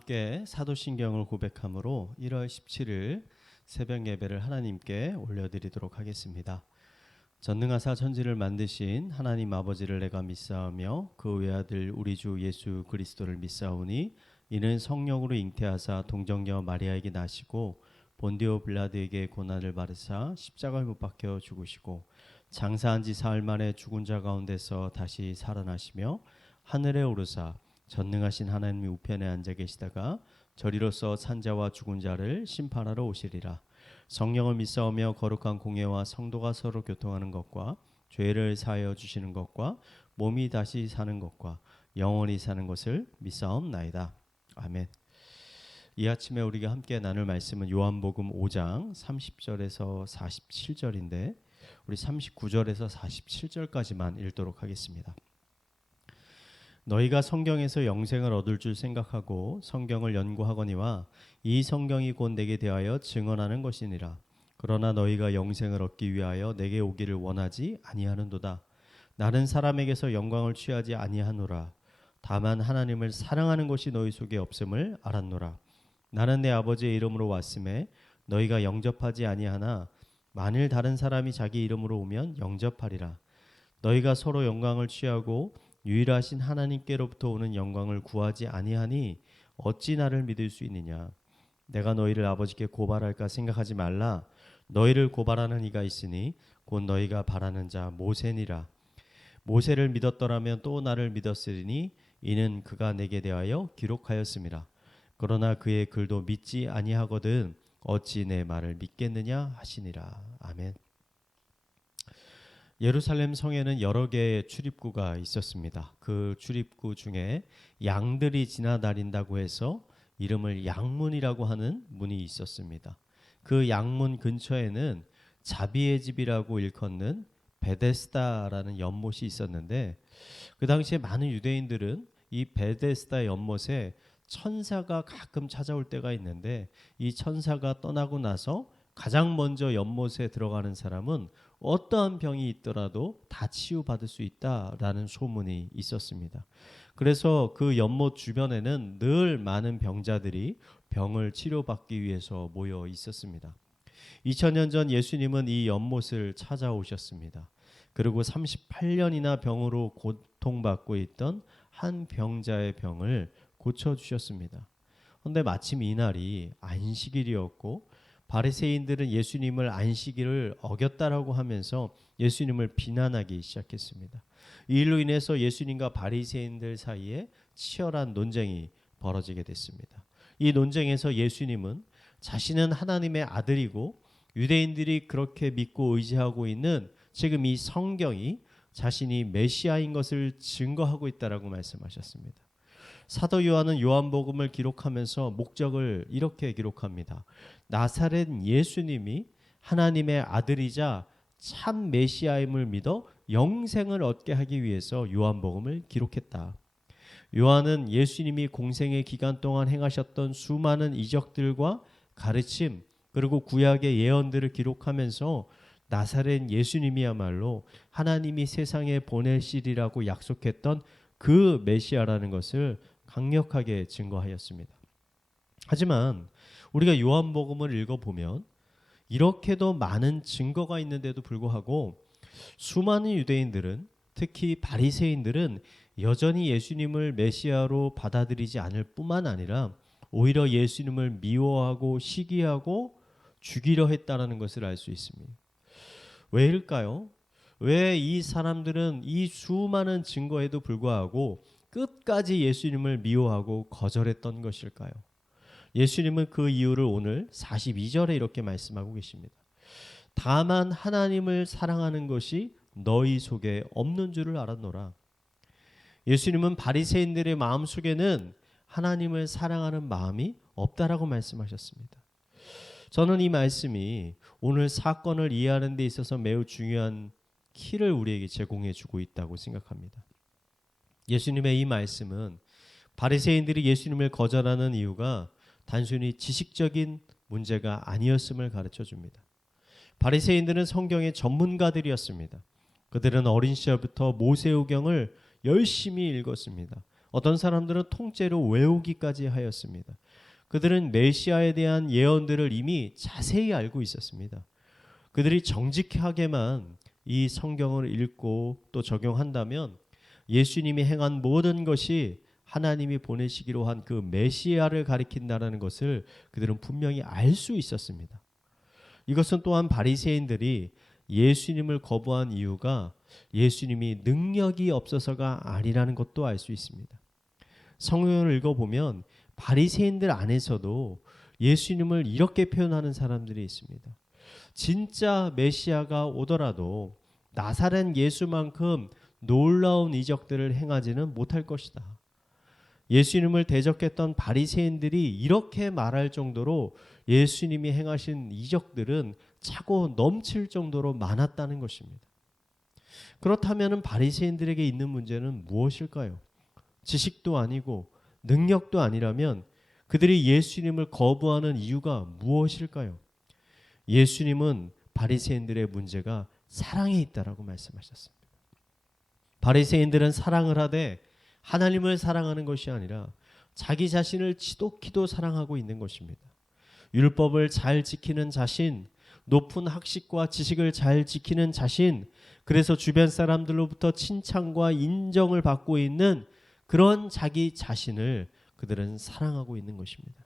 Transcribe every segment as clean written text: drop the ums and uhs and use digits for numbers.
함께 사도신경을 고백함으로 1월 17일 새벽 예배를 하나님께 올려드리도록 하겠습니다. 전능하사 천지를 만드신 하나님 아버지를 내가 믿사오며 그 외아들 우리 주 예수 그리스도를 믿사오니 이는 성령으로 잉태하사 동정녀 마리아에게 나시고 본디오 빌라드에게 고난을 받으사 십자가에 못 박혀 죽으시고 장사한 지 사흘 만에 죽은 자 가운데서 다시 살아나시며 하늘에 오르사 전능하신 하나님이 우편에 앉아 계시다가 저리로서 산자와 죽은 자를 심판하러 오시리라. 성령을 믿사오며 거룩한 공예와 성도가 서로 교통하는 것과 죄를 사하여 주시는 것과 몸이 다시 사는 것과 영원히 사는 것을 믿사옵나이다. 아멘. 이 아침에 우리가 함께 나눌 말씀은 요한복음 5장 30절에서 47절인데 우리 39절에서 47절까지만 읽도록 하겠습니다. 너희가 성경에서 영생을 얻을 줄 생각하고 성경을 연구하거니와 이 성경이 곧 내게 대하여 증언하는 것이니라. 그러나 너희가 영생을 얻기 위하여 내게 오기를 원하지 아니하는도다. 나는 사람에게서 영광을 취하지 아니하노라. 다만 하나님을 사랑하는 것이 너희 속에 없음을 알았노라. 나는 내 아버지의 이름으로 왔음에 너희가 영접하지 아니하나 만일 다른 사람이 자기 이름으로 오면 영접하리라. 너희가 서로 영광을 취하고 유일하신 하나님께로부터 오는 영광을 구하지 아니하니 어찌 나를 믿을 수 있느냐. 내가 너희를 아버지께 고발할까 생각하지 말라. 너희를 고발하는 이가 있으니 곧 너희가 바라는 자 모세니라. 모세를 믿었더라면 또 나를 믿었으리니 이는 그가 내게 대하여 기록하였음이라. 그러나 그의 글도 믿지 아니하거든 어찌 내 말을 믿겠느냐 하시니라. 아멘. 예루살렘 성에는 여러 개의 출입구가 있었습니다. 그 출입구 중에 양들이 지나다닌다고 해서 이름을 양문이라고 하는 문이 있었습니다. 그 양문 근처에는 자비의 집이라고 일컫는 베데스다라는 연못이 있었는데 그 당시에 많은 유대인들은 이 베데스다 연못에 천사가 가끔 찾아올 때가 있는데 이 천사가 떠나고 나서 가장 먼저 연못에 들어가는 사람은 어떠한 병이 있더라도 다 치유받을 수 있다라는 소문이 있었습니다. 그래서 그 연못 주변에는 늘 많은 병자들이 병을 치료받기 위해서 모여 있었습니다. 2000년 전 예수님은 이 연못을 찾아오셨습니다. 그리고 38년이나 병으로 고통받고 있던 한 병자의 병을 고쳐주셨습니다. 그런데 마침 이날이 안식일이었고 바리새인들은 예수님을 안식일을 어겼다라고 하면서 예수님을 비난하기 시작했습니다. 이 일로 인해서 예수님과 바리새인들 사이에 치열한 논쟁이 벌어지게 됐습니다. 이 논쟁에서 예수님은 자신은 하나님의 아들이고 유대인들이 그렇게 믿고 의지하고 있는 지금 이 성경이 자신이 메시아인 것을 증거하고 있다라고 말씀하셨습니다. 사도 요한은 요한복음을 기록하면서 목적을 이렇게 기록합니다. 나사렛 예수님이 하나님의 아들이자 참 메시아임을 믿어 영생을 얻게 하기 위해서 요한복음을 기록했다. 요한은 예수님이 공생의 기간 동안 행하셨던 수많은 이적들과 가르침 그리고 구약의 예언들을 기록하면서 나사렛 예수님이야말로 하나님이 세상에 보내시리라고 약속했던 그 메시아라는 것을 강력하게 증거하였습니다. 하지만 우리가 요한복음을 읽어보면 이렇게도 많은 증거가 있는데도 불구하고 수많은 유대인들은 특히 바리새인들은 여전히 예수님을 메시아로 받아들이지 않을 뿐만 아니라 오히려 예수님을 미워하고 시기하고 죽이려 했다는 것을 알 수 있습니다. 왜일까요? 왜 이 사람들은 이 수많은 증거에도 불구하고 끝까지 예수님을 미워하고 거절했던 것일까요? 예수님은 그 이유를 오늘 42절에 이렇게 말씀하고 계십니다. 다만 하나님을 사랑하는 것이 너희 속에 없는 줄을 알았노라. 예수님은 바리새인들의 마음속에는 하나님을 사랑하는 마음이 없다라고 말씀하셨습니다. 저는 이 말씀이 오늘 사건을 이해하는 데 있어서 매우 중요한 키를 우리에게 제공해 주고 있다고 생각합니다. 예수님의 이 말씀은 바리새인들이 예수님을 거절하는 이유가 단순히 지식적인 문제가 아니었음을 가르쳐 줍니다. 바리새인들은 성경의 전문가들이었습니다. 그들은 어린 시절부터 모세오경을 열심히 읽었습니다. 어떤 사람들은 통째로 외우기까지 하였습니다. 그들은 메시아에 대한 예언들을 이미 자세히 알고 있었습니다. 그들이 정직하게만 이 성경을 읽고 또 적용한다면 예수님이 행한 모든 것이 하나님이 보내시기로 한 그 메시아를 가리킨다라는 것을 그들은 분명히 알 수 있었습니다. 이것은 또한 바리새인들이 예수님을 거부한 이유가 예수님이 능력이 없어서가 아니라는 것도 알 수 있습니다. 성경을 읽어보면 바리새인들 안에서도 예수님을 이렇게 표현하는 사람들이 있습니다. 진짜 메시아가 오더라도 나사렛 예수만큼 놀라운 이적들을 행하지는 못할 것이다. 예수님을 대적했던 바리새인들이 이렇게 말할 정도로 예수님이 행하신 이적들은 차고 넘칠 정도로 많았다는 것입니다. 그렇다면 바리새인들에게 있는 문제는 무엇일까요? 지식도 아니고 능력도 아니라면 그들이 예수님을 거부하는 이유가 무엇일까요? 예수님은 바리새인들의 문제가 사랑에 있다라고 말씀하셨습니다. 바리새인들은 사랑을 하되 하나님을 사랑하는 것이 아니라 자기 자신을 지독히도 사랑하고 있는 것입니다. 율법을 잘 지키는 자신, 높은 학식과 지식을 잘 지키는 자신, 그래서 주변 사람들로부터 칭찬과 인정을 받고 있는 그런 자기 자신을 그들은 사랑하고 있는 것입니다.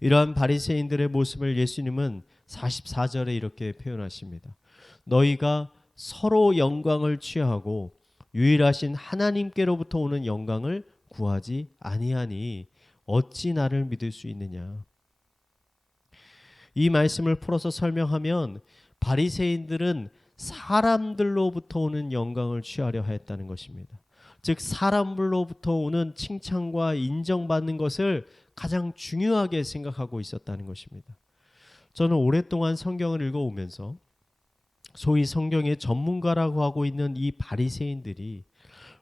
이러한 바리새인들의 모습을 예수님은 44절에 이렇게 표현하십니다. 너희가 서로 영광을 취하고 유일하신 하나님께로부터 오는 영광을 구하지 아니하니 어찌 나를 믿을 수 있느냐. 이 말씀을 풀어서 설명하면 바리새인들은 사람들로부터 오는 영광을 취하려 하였다는 것입니다. 즉 사람들로부터 오는 칭찬과 인정받는 것을 가장 중요하게 생각하고 있었다는 것입니다. 저는 오랫동안 성경을 읽어오면서 소위 성경의 전문가라고 하고 있는 이 바리새인들이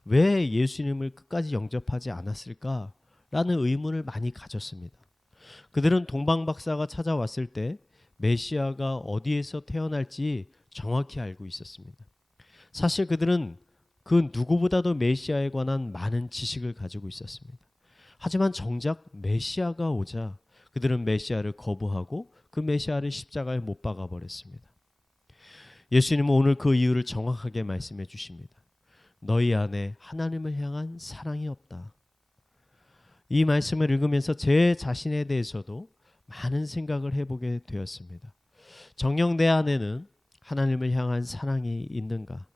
왜 예수님을 끝까지 영접하지 않았을까라는 의문을 많이 가졌습니다. 그들은 동방박사가 찾아왔을 때 메시아가 어디에서 태어날지 정확히 알고 있었습니다. 사실 그들은 그 누구보다도 메시아에 관한 많은 지식을 가지고 있었습니다. 하지만 정작 메시아가 오자 그들은 메시아를 거부하고 그 메시아를 십자가에 못 박아 버렸습니다. 예수님은 오늘 그 이유를 정확하게 말씀해 주십니다. 너희 안에 하나님을 향한 사랑이 없다. 이 말씀을 읽으면서 제 자신에 대해서도 많은 생각을 해보게 되었습니다. 정녕 내 안에는 하나님을 향한 사랑이 있는가?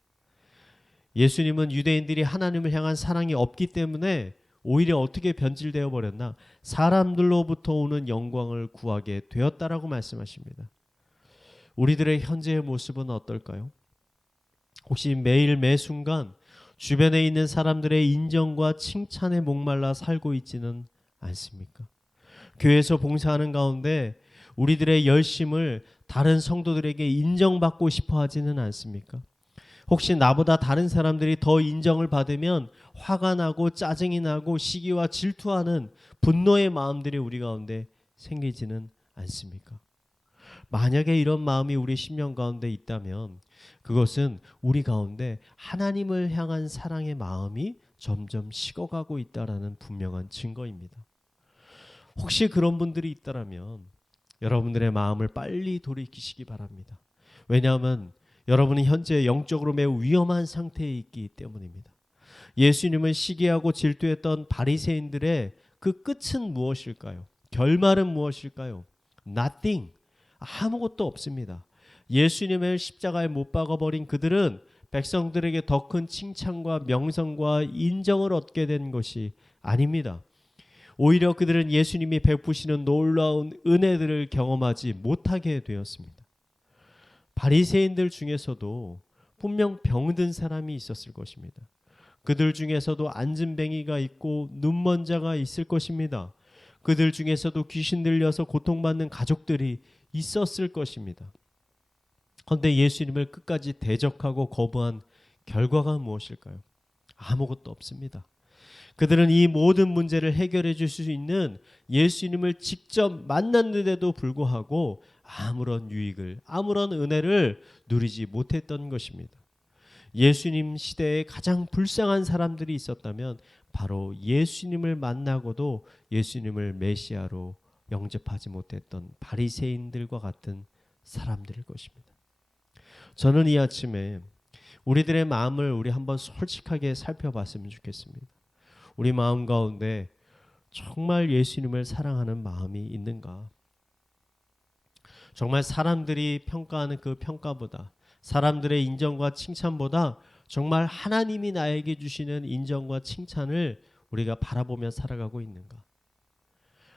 예수님은 유대인들이 하나님을 향한 사랑이 없기 때문에 오히려 어떻게 변질되어 버렸나? 사람들로부터 오는 영광을 구하게 되었다라고 말씀하십니다. 우리들의 현재의 모습은 어떨까요? 혹시 매일 매 순간 주변에 있는 사람들의 인정과 칭찬에 목말라 살고 있지는 않습니까? 교회에서 봉사하는 가운데 우리들의 열심을 다른 성도들에게 인정받고 싶어 하지는 않습니까? 혹시 나보다 다른 사람들이 더 인정을 받으면 화가 나고 짜증이 나고 시기와 질투하는 분노의 마음들이 우리 가운데 생기지는 않습니까? 만약에 이런 마음이 우리 심령 가운데 있다면 그것은 우리 가운데 하나님을 향한 사랑의 마음이 점점 식어가고 있다라는 분명한 증거입니다. 혹시 그런 분들이 있다라면 여러분들의 마음을 빨리 돌이키시기 바랍니다. 왜냐하면 여러분은 현재 영적으로 매우 위험한 상태에 있기 때문입니다. 예수님을 시기하고 질투했던 바리새인들의 그 끝은 무엇일까요? 결말은 무엇일까요? Nothing. 아무것도 없습니다. 예수님을 십자가에 못 박아버린 그들은 백성들에게 더 큰 칭찬과 명성과 인정을 얻게 된 것이 아닙니다. 오히려 그들은 예수님이 베푸시는 놀라운 은혜들을 경험하지 못하게 되었습니다. 바리새인들 중에서도 분명 병든 사람이 있었을 것입니다. 그들 중에서도 앉은뱅이가 있고 눈먼 자가 있을 것입니다. 그들 중에서도 귀신 들려서 고통받는 가족들이 있었을 것입니다. 그런데 예수님을 끝까지 대적하고 거부한 결과가 무엇일까요? 아무것도 없습니다. 그들은 이 모든 문제를 해결해 줄 수 있는 예수님을 직접 만났는데도 불구하고 아무런 유익을, 아무런 은혜를 누리지 못했던 것입니다. 예수님 시대에 가장 불쌍한 사람들이 있었다면 바로 예수님을 만나고도 예수님을 메시아로 영접하지 못했던 바리새인들과 같은 사람들일 것입니다. 저는 이 아침에 우리들의 마음을 우리 한번 솔직하게 살펴봤으면 좋겠습니다. 우리 마음 가운데 정말 예수님을 사랑하는 마음이 있는가? 정말 사람들이 평가하는 그 평가보다, 사람들의 인정과 칭찬보다 정말 하나님이 나에게 주시는 인정과 칭찬을 우리가 바라보며 살아가고 있는가?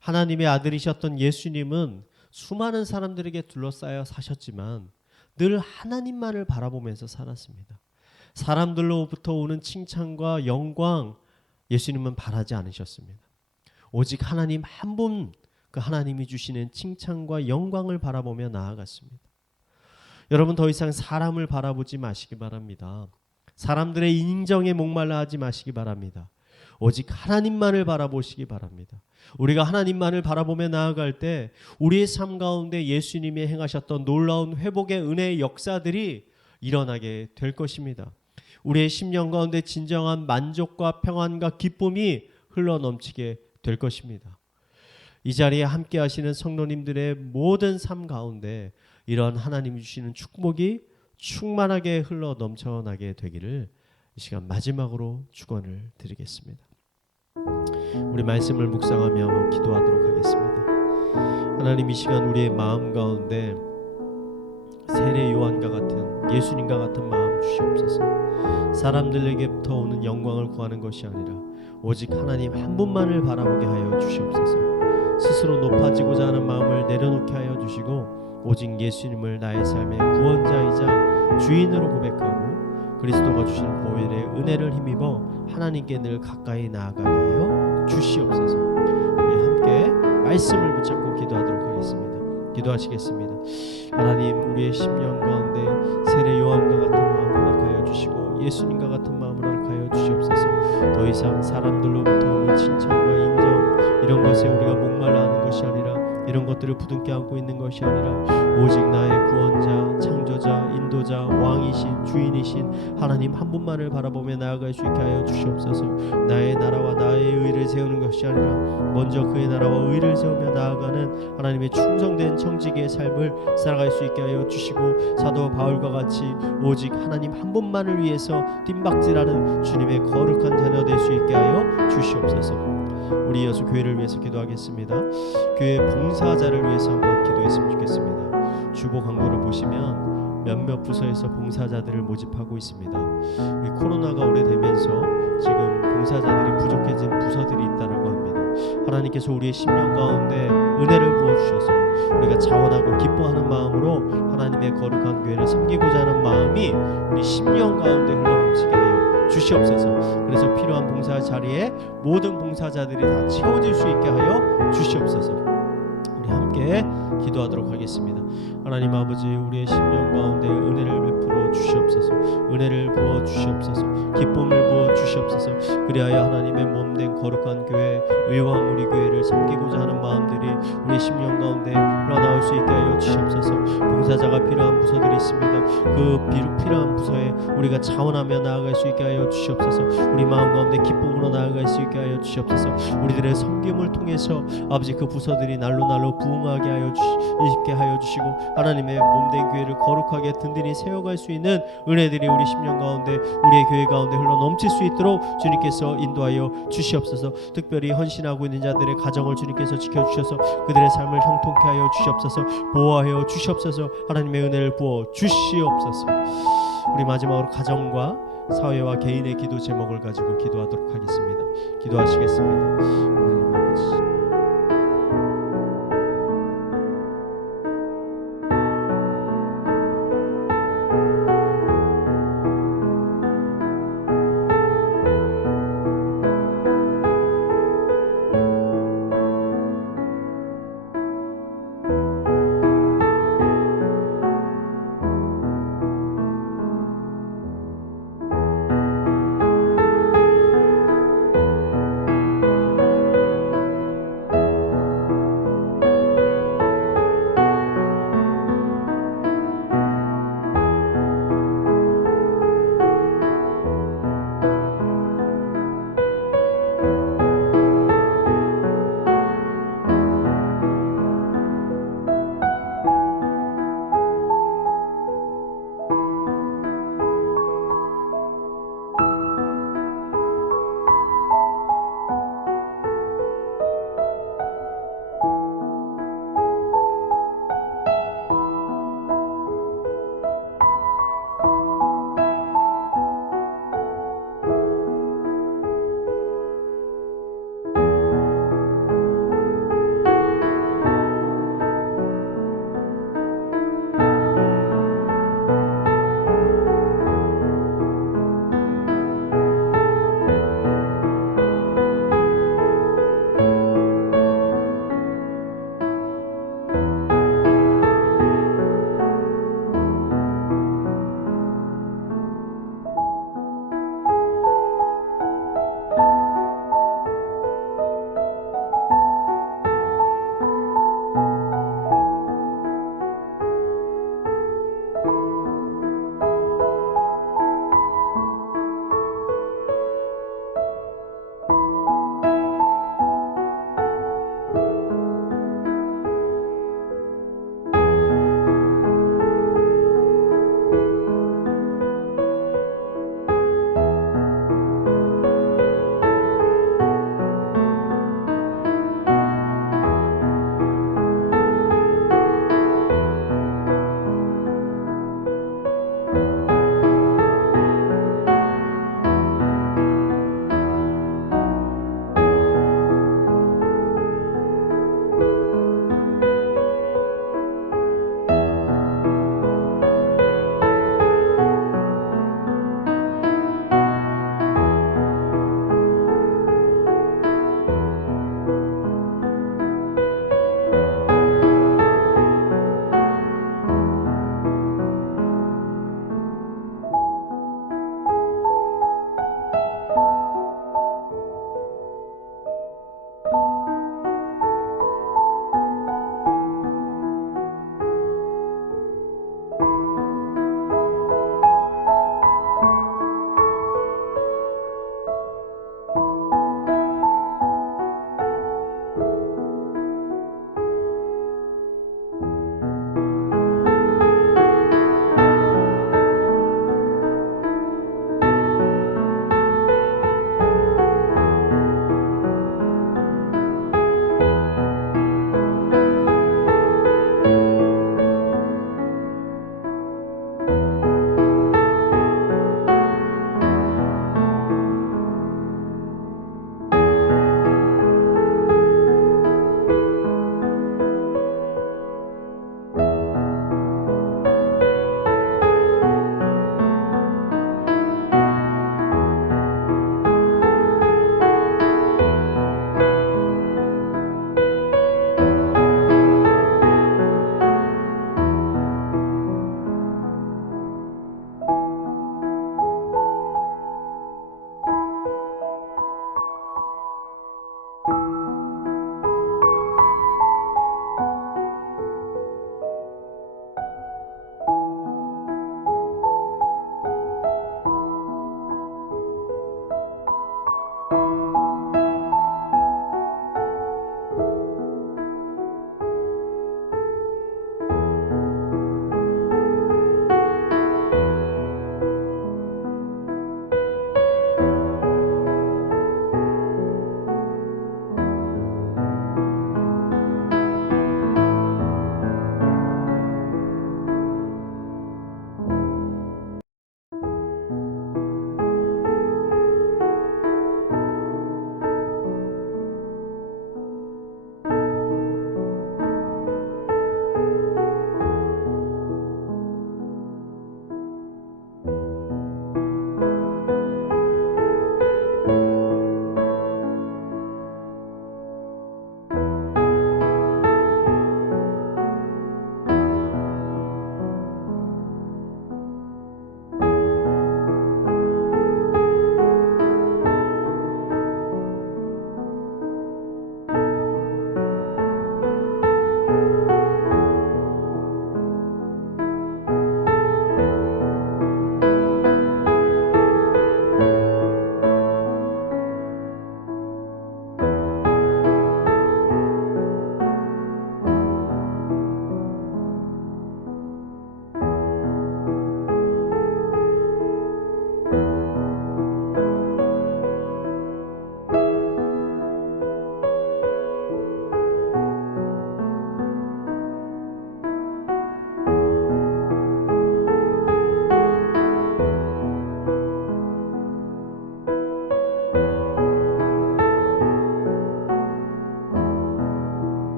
하나님의 아들이셨던 예수님은 수많은 사람들에게 둘러싸여 사셨지만 늘 하나님만을 바라보면서 살았습니다. 사람들로부터 오는 칭찬과 영광, 예수님은 바라지 않으셨습니다. 오직 하나님 한 분, 그 하나님이 주시는 칭찬과 영광을 바라보며 나아갔습니다. 여러분, 더 이상 사람을 바라보지 마시기 바랍니다. 사람들의 인정에 목말라 하지 마시기 바랍니다. 오직 하나님만을 바라보시기 바랍니다. 우리가 하나님만을 바라보며 나아갈 때 우리의 삶 가운데 예수님이 행하셨던 놀라운 회복의 은혜의 역사들이 일어나게 될 것입니다. 우리의 심령 가운데 진정한 만족과 평안과 기쁨이 흘러넘치게 될 것입니다. 이 자리에 함께 하시는 성도님들의 모든 삶 가운데 이런 하나님이 주시는 축복이 충만하게 흘러 넘쳐나게 되기를 이 시간 마지막으로 축원을 드리겠습니다. 우리 말씀을 묵상하며 기도하도록 하겠습니다. 하나님, 이 시간 우리의 마음 가운데 세례 요한과 같은, 예수님과 같은 마음 주시옵소서. 사람들에게부터 오는 영광을 구하는 것이 아니라 오직 하나님 한 분만을 바라보게 하여 주시옵소서. 스스로 높아지고자 하는 마음을 내려놓게 하여 주시고 오직 예수님을 나의 삶의 구원자이자 주인으로 고백하고 그리스도가 주신 보혈의 은혜를 힘입어 하나님께 늘 가까이 나아가게 하여 주시옵소서. 우리 함께 말씀을 붙잡고 기도하도록 하겠습니다. 기도하시겠습니다. 하나님, 우리의 심령 가운데 세례 요한과 같은 마음을 허락하여 주시고 예수님과 같은 마음을 허락하여 주시옵소서. 더 이상 사람들로부터 오는 칭찬과 인정, 이런 것에 우리가 목말라 하는 것이 아니라, 이런 것들을 부둥켜 안고 있는 것이 아니라 오직 나의 구원자, 창조자, 인도자, 왕이신 주인이신 하나님 한 분만을 바라보며 나아갈 수 있게 하여 주시옵소서. 나의 나라와 나의 의를 세우는 것이 아니라 먼저 그의 나라와 의를 세우며 나아가는 하나님의 충성된 청지기의 삶을 살아갈 수 있게 하여 주시고, 사도 바울과 같이 오직 하나님 한 분만을 위해서 뜀박질하는 주님의 거룩한 자녀 될 수 있게 하여 주시옵소서. 우리 이어서 교회를 위해서 기도하겠습니다. 교회 봉사자를 위해서 한번 기도했으면 좋겠습니다. 주보 광고를 보시면 몇몇 부서에서 봉사자들을 모집하고 있습니다. 코로나가 오래되면서 지금 봉사자들이 부족해진 부서들이 있다라고 합니다. 하나님께서 우리의 심령 가운데 은혜를 부어주셔서 우리가 자원하고 기뻐하는 마음으로 하나님의 거룩한 교회를 섬기고자 하는 마음이 우리 심령 가운데 흘러넘치게 하여 주시옵소서. 그래서 필요한 봉사 자리에 모든 봉사자들이 다 채워질 수 있게 하여 주시옵소서. 우리 함께 기도하도록 하겠습니다. 하나님 아버지, 우리의 심령 가운데 은혜를 베풀어 주시옵소서. 은혜를 부어 주시옵소서. 기쁨을 부어 주시옵소서. 그리하여 하나님의 몸된 거룩한 교회, 의왕 우리 교회를 섬기고자 하는 마음들이 우리 심령 가운데 흘러나올 수 있게 하여 주시옵소서. 봉사자가 필요한 부서들이 있습니다. 그 필요한 부서에 우리가 자원하며 나아갈 수 있게 하여 주시옵소서. 우리 마음 가운데 기쁨으로 나아갈 수 있게 하여 주시옵소서. 우리들의 섬김을 통해서 아버지 그 부서들이 날로 부흥하게 하여 있게 하여 주시고, 하나님의 몸된 교회를 거룩하게 든든히 세워갈 수 있는 은혜들이 우리 심령 가운데, 우리의 교회 가운데 흘러 넘칠 수 있도록 주님께서 인도하여 주시옵소서. 특별히 헌신하고 있는 자들의 가정을 주님께서 지켜주셔서 그들의 삶을 형통케 하여 주시옵소서. 보호하여 주시옵소서. 하나님의 은혜를 부어 주시옵소서. 우리 마지막으로 가정과 사회와 개인의 기도 제목을 가지고 기도하도록 하겠습니다. 기도하시겠습니다.